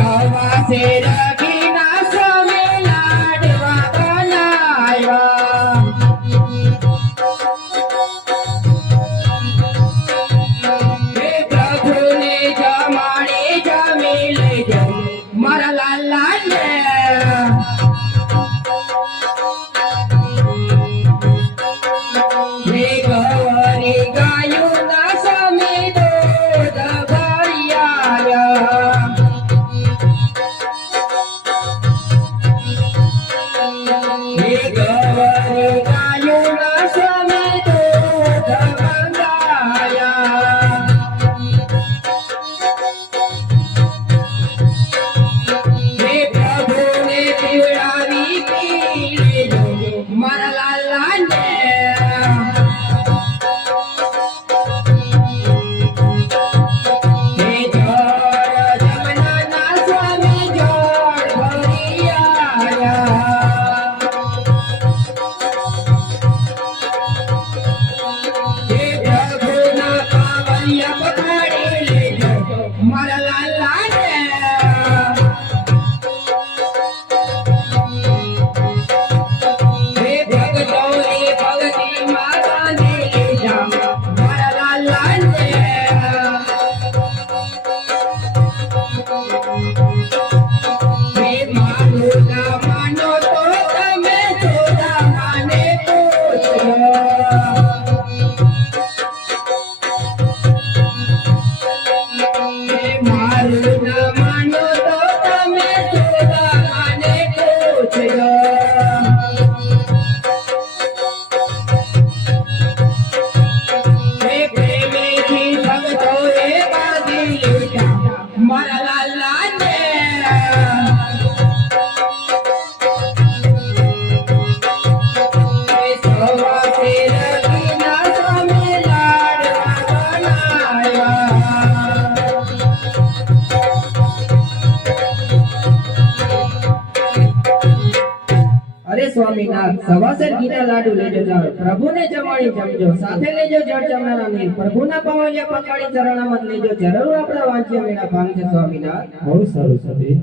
સવાસે રઘીના સ્વામી લાડવા બનાવ્યા હે પ્રભુને જમાડી જમી લેજો મારા લાલાને હે ગૌરી ગાયુના સ્વામી દૂધ ભર્યા હે ગૌરી ગાયુના સ્વામી દૂધ મંગાયા હે પ્રભુને પીવડાવી પી લેજો મારા લાલાને હે જળ જમનાના સ્વામી જળ ભરી આવ્યા હે પ્રભુના કાવડિયા પકડી લેજો મારા લાલાને હે ભક્તોની ભક્તિમાં બાંધી લીધા મારા લાલાને હે માનો ના માનો તો તમે જોડા માને પૂછો હે મારું ના માનો તો તમે જોડા માને પૂછો હે પ્રેમેથી ભક્તોએ બાંધી લીધા મારા લાલાને હે સવાસે રઘીના સ્વામી લાડવા બનાવ્યા અરે સ્વામીનાથ સવાસર ઘીના લાડુ લેજો જાઓ પ્રભુને જમાડી જમજો સાથે લેજો જળ જમનાના નીર પ્રભુના પાવલિયા પકાડી ચરણામત લેજો જરૂર આપણા વાંચ્ય મેળા ભાંગશે સ્વામીનાથ બહુ સારું સતી